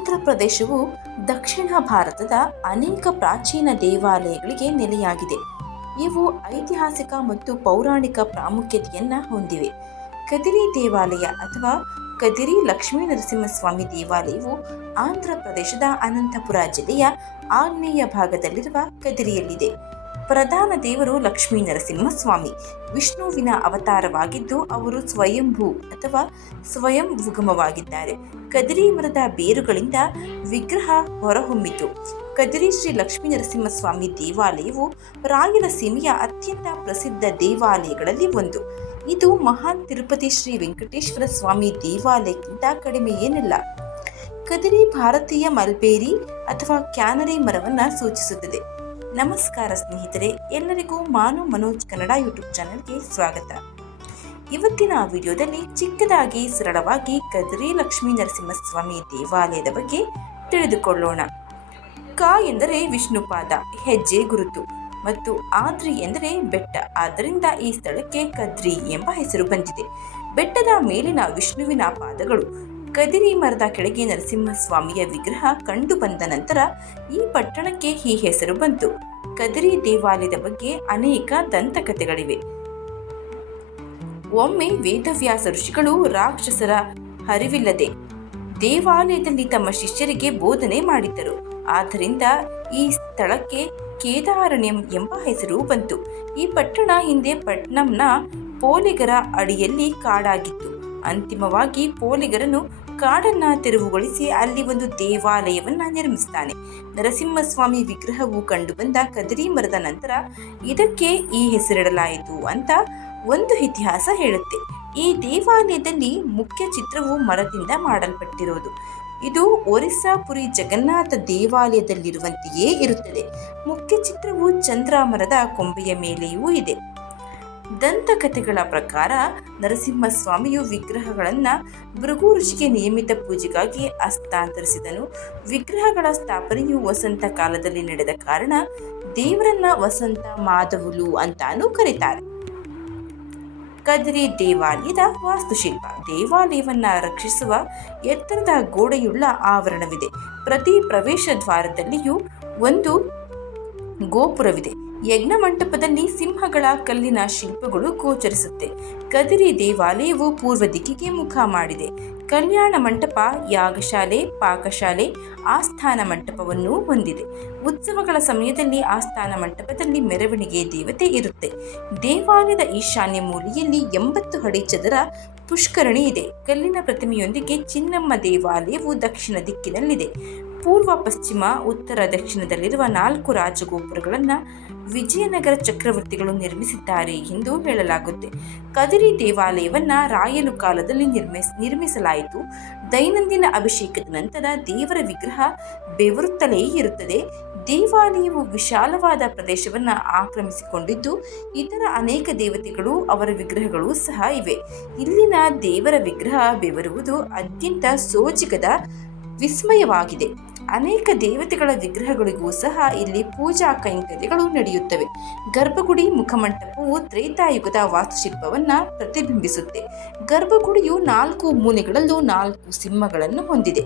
ಆಂಧ್ರ ಪ್ರದೇಶವು ದಕ್ಷಿಣ ಭಾರತದ ಅನೇಕ ಪ್ರಾಚೀನ ದೇವಾಲಯಗಳಿಗೆ ನೆಲೆಯಾಗಿದೆ. ಇವು ಐತಿಹಾಸಿಕ ಮತ್ತು ಪೌರಾಣಿಕ ಪ್ರಾಮುಖ್ಯತೆಯನ್ನು ಹೊಂದಿವೆ. ಕದಿರಿ ದೇವಾಲಯ ಅಥವಾ ಕದಿರಿ ಲಕ್ಷ್ಮೀ ನರಸಿಂಹಸ್ವಾಮಿ ದೇವಾಲಯವು ಆಂಧ್ರ ಪ್ರದೇಶದ ಅನಂತಪುರ ಜಿಲ್ಲೆಯ ಆಗ್ನೇಯ ಭಾಗದಲ್ಲಿರುವ ಕದಿರಿಯಲ್ಲಿದೆ. ಪ್ರಧಾನ ದೇವರು ಲಕ್ಷ್ಮೀ ನರಸಿಂಹಸ್ವಾಮಿ. ವಿಷ್ಣುವಿನ ಅವತಾರವಾಗಿದ್ದು ಅವರು ಸ್ವಯಂಭೂ ಅಥವಾ ಸ್ವಯಂ ಉಗಮವಾಗಿದ್ದಾರೆ ಕದರಿ ಮರದ ಬೇರುಗಳಿಂದ ವಿಗ್ರಹ ಹೊರಹೊಮ್ಮಿತು. ಕದರಿ ಶ್ರೀ ಲಕ್ಷ್ಮೀ ನರಸಿಂಹಸ್ವಾಮಿ ದೇವಾಲಯವು ರಾಯಲಸೀಮೆಯ ಅತ್ಯಂತ ಪ್ರಸಿದ್ಧ ದೇವಾಲಯಗಳಲ್ಲಿ ಒಂದು. ಇದು ಮಹಾನ್ ತಿರುಪತಿ ಶ್ರೀ ವೆಂಕಟೇಶ್ವರ ಸ್ವಾಮಿ ದೇವಾಲಯಕ್ಕಿಂತ ಕಡಿಮೆ ಏನಿಲ್ಲ. ಕದಿರಿ ಭಾರತೀಯ ಮಲ್ಬೇರಿ ಅಥವಾ ಕ್ಯಾನರಿ ಮರವನ್ನು ಸೂಚಿಸುತ್ತದೆ. ನಮಸ್ಕಾರ ಸ್ನೇಹಿತರೆ, ಎಲ್ಲರಿಗೂ ಮಾನು ಮನೋಜ್ ಕನ್ನಡ ಯೂಟ್ಯೂಬ್ ಚಾನೆಲ್ಗೆ ಸ್ವಾಗತ. ಇವತ್ತಿನ ವಿಡಿಯೋದಲ್ಲಿ ಚಿಕ್ಕದಾಗಿ ಸರಳವಾಗಿ ಕದ್ರಿ ಲಕ್ಷ್ಮೀ ನರಸಿಂಹಸ್ವಾಮಿ ದೇವಾಲಯದ ಬಗ್ಗೆ ತಿಳಿದುಕೊಳ್ಳೋಣ. ಕ ಎಂದರೆ ವಿಷ್ಣುಪಾದ, ಹೆಜ್ಜೆ ಗುರುತು ಮತ್ತು ಆದ್ರಿ ಎಂದರೆ ಬೆಟ್ಟ. ಆದ್ದರಿಂದ ಈ ಸ್ಥಳಕ್ಕೆ ಕದ್ರಿ ಎಂಬ ಹೆಸರು ಬಂದಿದೆ. ಬೆಟ್ಟದ ಮೇಲಿನ ವಿಷ್ಣುವಿನ ಪಾದಗಳು ಕದಿರಿ ಮರದ ಕೆಳಗೆ ನರಸಿಂಹಸ್ವಾಮಿಯ ವಿಗ್ರಹ ಕಂಡು ಬಂದ ನಂತರ ಈ ಪಟ್ಟಣಕ್ಕೆ ಈ ಹೆಸರು ಬಂತು. ಕದಿರಿ ದೇವಾಲಯದ ಬಗ್ಗೆ ಅನೇಕ ದಂತಕಥೆಗಳಿವೆ. ಒಮ್ಮೆ ವೇದವ್ಯಾಸ ಋಷಿಗಳು ರಾಕ್ಷಸರ ಹರಿವಿಲ್ಲದೆ ದೇವಾಲಯದಲ್ಲಿ ತಮ್ಮ ಶಿಷ್ಯರಿಗೆ ಬೋಧನೆ ಮಾಡಿದ್ದರು. ಆದ್ದರಿಂದ ಈ ಸ್ಥಳಕ್ಕೆ ಕೇದಾರಣ್ಯಂ ಎಂಬ ಹೆಸರು ಬಂತು. ಈ ಪಟ್ಟಣ ಹಿಂದೆ ಪಟ್ನಂನ ಪೋಲಿಗರ ಅಡಿಯಲ್ಲಿ ಕಾಡಾಗಿತ್ತು. ಅಂತಿಮವಾಗಿ ಪೋಲಿಗರನ್ನು ಕಾಡನ್ನ ತೆರವುಗೊಳಿಸಿ ಅಲ್ಲಿ ಒಂದು ದೇವಾಲಯವನ್ನ ನಿರ್ಮಿಸ್ತಾನೆ. ನರಸಿಂಹಸ್ವಾಮಿ ವಿಗ್ರಹವು ಕಂಡುಬಂದ ಕದರಿ ಮರದ ನಂತರ ಇದಕ್ಕೆ ಈ ಹೆಸರಿಡಲಾಯಿತು ಅಂತ ಒಂದು ಇತಿಹಾಸ ಹೇಳುತ್ತೆ. ಈ ದೇವಾಲಯದಲ್ಲಿ ಮುಖ್ಯ ಚಿತ್ರವು ಮರದಿಂದ ಮಾಡಲ್ಪಟ್ಟಿರುವುದು ಇದು ಒರಿಸ್ಸಾಪುರಿ ಜಗನ್ನಾಥ ದೇವಾಲಯದಲ್ಲಿರುವಂತೆಯೇ ಇರುತ್ತದೆ. ಮುಖ್ಯ ಚಿತ್ರವು ಚಂದ್ರ ಮರದ ಕೊಂಬೆಯ ಮೇಲೆಯೂ ಇದೆ. ದಂತಕಥೆಗಳ ಪ್ರಕಾರ ನರಸಿಂಹಸ್ವಾಮಿಯು ವಿಗ್ರಹಗಳನ್ನು ಭೃಗು ಋಷಿಗೆ ನಿಯಮಿತ ಪೂಜೆಗಾಗಿ ಹಸ್ತಾಂತರಿಸಿದನು. ವಿಗ್ರಹಗಳ ಸ್ಥಾಪನೆಯು ವಸಂತ ಕಾಲದಲ್ಲಿ ನಡೆದ ಕಾರಣ ದೇವರನ್ನ ವಸಂತ ಮಾಧವುಲು ಅಂತಾನೂ ಕರೀತಾರೆ. ಕದ್ರಿ ದೇವಾಲಯದ ವಾಸ್ತುಶಿಲ್ಪ. ದೇವಾಲಯವನ್ನ ರಕ್ಷಿಸುವ ಎತ್ತರದ ಗೋಡೆಯುಳ್ಳ ಆವರಣವಿದೆ. ಪ್ರತಿ ಪ್ರವೇಶ ದ್ವಾರದಲ್ಲಿಯೂ ಒಂದು ಗೋಪುರವಿದೆ. ಯಜ್ಞ ಮಂಟಪದಲ್ಲಿ ಸಿಂಹಗಳ ಕಲ್ಲಿನ ಶಿಲ್ಪಗಳು ಗೋಚರಿಸುತ್ತೆ. ಕದಿರಿ ದೇವಾಲಯವು ಪೂರ್ವ ದಿಕ್ಕಿಗೆ ಮುಖ ಮಾಡಿದೆ. ಕಲ್ಯಾಣ ಮಂಟಪ, ಯಾಗಶಾಲೆ, ಪಾಕಶಾಲೆ, ಆಸ್ಥಾನ ಮಂಟಪವನ್ನು ಹೊಂದಿದೆ. ಉತ್ಸವಗಳ ಸಮಯದಲ್ಲಿ ಆಸ್ಥಾನ ಮಂಟಪದಲ್ಲಿ ಮೆರವಣಿಗೆ ದೇವತೆ ಇರುತ್ತೆ. ದೇವಾಲಯದ ಈಶಾನ್ಯ ಮೂಲೆಯಲ್ಲಿ ಎಂಬತ್ತು ಅಡಿ ಚದರ ಪುಷ್ಕರಣಿ ಇದೆ. ಕಲ್ಲಿನ ಪ್ರತಿಮೆಯೊಂದಿಗೆ ಚಿನ್ನಮ್ಮ ದೇವಾಲಯವು ದಕ್ಷಿಣ ದಿಕ್ಕಿನಲ್ಲಿದೆ. ಪೂರ್ವ, ಪಶ್ಚಿಮ, ಉತ್ತರ ದಕ್ಷಿಣದಲ್ಲಿರುವ ನಾಲ್ಕು ರಾಜಗೋಪುರಗಳನ್ನು ವಿಜಯನಗರ ಚಕ್ರವರ್ತಿಗಳು ನಿರ್ಮಿಸಿದ್ದಾರೆ ಎಂದು ಹೇಳಲಾಗುತ್ತೆ. ಕದಿರಿ ದೇವಾಲಯವನ್ನು ರಾಯಲು ಕಾಲದಲ್ಲಿ ನಿರ್ಮಿಸ್, ನಿರ್ಮಿಸಲಾಯಿತು. ದೈನಂದಿನ ಅಭಿಷೇಕದ ನಂತರ ದೇವರ ವಿಗ್ರಹ ಬೆವರುತ್ತಲೇ ಇರುತ್ತದೆ. ದೇವಾಲಯವು ವಿಶಾಲವಾದ ಪ್ರದೇಶವನ್ನು ಆಕ್ರಮಿಸಿಕೊಂಡಿದ್ದು, ಇತರ ಅನೇಕ ದೇವತೆಗಳು ಅವರ ವಿಗ್ರಹಗಳು ಸಹ ಇವೆ. ಇಲ್ಲಿನ ದೇವರ ವಿಗ್ರಹ ಬೆವರುವುದು ಅತ್ಯಂತ ಸೋಜಿಗದ, ವಿಸ್ಮಯವಾಗಿದೆ. ಅನೇಕ ದೇವತೆಗಳ ವಿಗ್ರಹಗಳಿಗೂ ಸಹ ಇಲ್ಲಿ ಪೂಜಾ ಕೈಂಕರ್ಯಗಳು ನಡೆಯುತ್ತವೆ. ಗರ್ಭಗುಡಿ ಮುಖಮಂಟಪವು ತ್ರೇತಾಯುಗದ ವಾಸ್ತುಶಿಲ್ಪವನ್ನು ಪ್ರತಿಬಿಂಬಿಸುತ್ತೆ. ಗರ್ಭಗುಡಿಯು ನಾಲ್ಕು ಮೂಲೆಗಳಲ್ಲೂ ನಾಲ್ಕು ಸಿಂಹಗಳನ್ನು ಹೊಂದಿದೆ.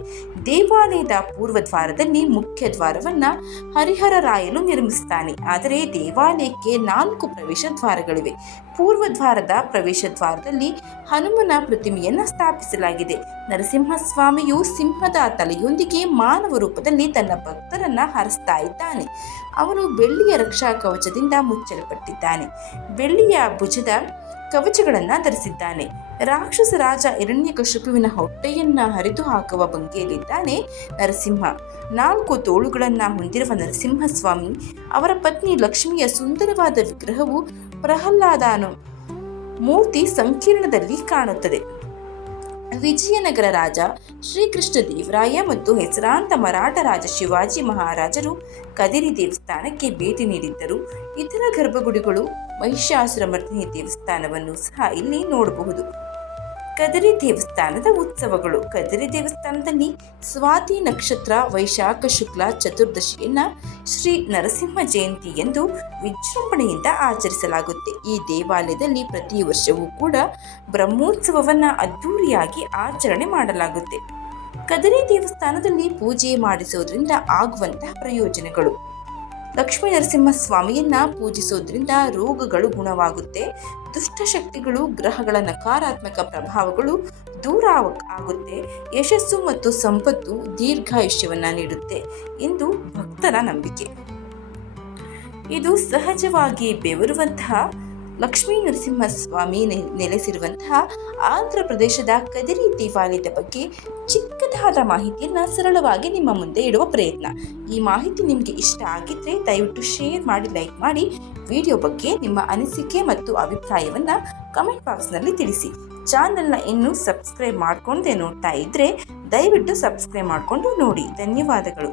ದೇವಾಲಯದ ಪೂರ್ವ ದ್ವಾರದಲ್ಲಿ ಮುಖ್ಯ ದ್ವಾರವನ್ನು ಹರಿಹರ ರಾಯಲು ನಿರ್ಮಿಸುತ್ತಾನೆ. ಆದರೆ ದೇವಾಲಯಕ್ಕೆ ನಾಲ್ಕು ಪ್ರವೇಶ ದ್ವಾರಗಳಿವೆ. ಪೂರ್ವ ದ್ವಾರದ ಪ್ರವೇಶ ದ್ವಾರದಲ್ಲಿ ಹನುಮನ ಪ್ರತಿಮೆಯನ್ನು ಸ್ಥಾಪಿಸಲಾಗಿದೆ. ನರಸಿಂಹಸ್ವಾಮಿಯು ಸಿಂಹದ ತಲೆಯೊಂದಿಗೆ ಮಾನವ ರೂಪದಲ್ಲಿ ತನ್ನ ಭಕ್ತರನ್ನ ಹರಿಸ್ತಾ ಇದ್ದಾನೆ. ಅವನು ಬೆಳ್ಳಿಯ ರಕ್ಷಾ ಕವಚದಿಂದ ಮುಚ್ಚಲ್ಪಟ್ಟಿದ್ದಾನೆ. ಬೆಳ್ಳಿಯ ಭುಜದ ಕವಚಗಳನ್ನು ಧರಿಸಿದ್ದಾನೆ. ರಾಕ್ಷಸ ರಾಜ ಹಿರಣ್ಯಕಶಿಪುವಿನ ಹೊಟ್ಟೆಯನ್ನ ಹರಿದು ಹಾಕುವ ಭಂಗಿಯಲ್ಲಿದ್ದಾನೆ ನರಸಿಂಹ. ನಾಲ್ಕು ತೋಳುಗಳನ್ನ ಹೊಂದಿರುವ ನರಸಿಂಹ ಸ್ವಾಮಿ ಅವರ ಪತ್ನಿ ಲಕ್ಷ್ಮಿಯ ಸುಂದರವಾದ ವಿಗ್ರಹವು ಪ್ರಹ್ಲಾದನು ಮೂರ್ತಿ ಸಂಕೀರ್ಣದಲ್ಲಿ ಕಾಣುತ್ತದೆ. ವಿಜಯನಗರ ರಾಜ ಶ್ರೀಕೃಷ್ಣ ದೇವರಾಯ ಮತ್ತು ಹೆಸರಾಂತ ಮರಾಠ ರಾಜ ಶಿವಾಜಿ ಮಹಾರಾಜರು ಕದಿರಿ ದೇವಸ್ಥಾನಕ್ಕೆ ಭೇಟಿ ನೀಡಿದ್ದರು. ಇತರ ಗರ್ಭಗುಡಿಗಳು ಮಹಿಷಾಸುರಮರ್ದಿನಿ ದೇವಸ್ಥಾನವನ್ನು ಸಹ ಇಲ್ಲಿ ನೋಡಬಹುದು. ಕದಿರಿ ದೇವಸ್ಥಾನದ ಉತ್ಸವಗಳು. ಕದರಿ ದೇವಸ್ಥಾನದಲ್ಲಿ ಸ್ವಾತಿ ನಕ್ಷತ್ರ, ವೈಶಾಖ ಶುಕ್ಲ ಚತುರ್ದಶಿಯನ್ನ ಶ್ರೀ ನರಸಿಂಹ ಜಯಂತಿ ಎಂದು ವಿಜೃಂಭಣೆಯಿಂದ ಆಚರಿಸಲಾಗುತ್ತೆ. ಈ ದೇವಾಲಯದಲ್ಲಿ ಪ್ರತಿ ವರ್ಷವೂ ಕೂಡ ಬ್ರಹ್ಮೋತ್ಸವವನ್ನು ಅದ್ಧೂರಿಯಾಗಿ ಆಚರಣೆ ಮಾಡಲಾಗುತ್ತೆ. ಕದರಿ ದೇವಸ್ಥಾನದಲ್ಲಿ ಪೂಜೆ ಮಾಡಿಸೋದ್ರಿಂದ ಆಗುವಂತಹ ಪ್ರಯೋಜನಗಳು. ಲಕ್ಷ್ಮೀ ನರಸಿಂಹ ಸ್ವಾಮಿಯನ್ನ ಪೂಜಿಸೋದ್ರಿಂದ ರೋಗಗಳು ಗುಣವಾಗುತ್ತೆ. ದುಷ್ಟಶಕ್ತಿಗಳು, ಗ್ರಹಗಳ ನಕಾರಾತ್ಮಕ ಪ್ರಭಾವಗಳು ದೂರ ಆಗುತ್ತೆ. ಯಶಸ್ಸು ಮತ್ತು ಸಂಪತ್ತು ದೀರ್ಘಾಯುಷ್ಯವನ್ನು ನೀಡುತ್ತೆ ಎಂದು ಭಕ್ತರ ನಂಬಿಕೆ. ಇದು ಸಹಜವಾಗಿ ಬೆವರುವಂತಹ ಲಕ್ಷ್ಮೀ ನರಸಿಂಹಸ್ವಾಮಿ ನೆಲೆಸಿರುವಂತಹ ಆಂಧ್ರ ಪ್ರದೇಶದ ಕದಿರಿ ದೇವಾಲಯದ ಬಗ್ಗೆ ಚಿಕ್ಕದಾದ ಮಾಹಿತಿಯನ್ನು ಸರಳವಾಗಿ ನಿಮ್ಮ ಮುಂದೆ ಇಡುವ ಪ್ರಯತ್ನ. ಈ ಮಾಹಿತಿ ನಿಮಗೆ ಇಷ್ಟ ಆಗಿದ್ರೆ ದಯವಿಟ್ಟು ಶೇರ್ ಮಾಡಿ ಲೈಕ್ ಮಾಡಿ ವಿಡಿಯೋ ಬಗ್ಗೆ ನಿಮ್ಮ ಅನಿಸಿಕೆ ಮತ್ತು ಅಭಿಪ್ರಾಯವನ್ನು ಕಮೆಂಟ್ ಬಾಕ್ಸ್ನಲ್ಲಿ ತಿಳಿಸಿ. ಚಾನಲ್ನ ಇನ್ನೂ ಸಬ್ಸ್ಕ್ರೈಬ್ ಮಾಡ್ಕೊಂಡೇ ನೋಡ್ತಾ ಇದ್ದರೆ ದಯವಿಟ್ಟು ಸಬ್ಸ್ಕ್ರೈಬ್ ಮಾಡಿಕೊಂಡು ನೋಡಿ. ಧನ್ಯವಾದಗಳು.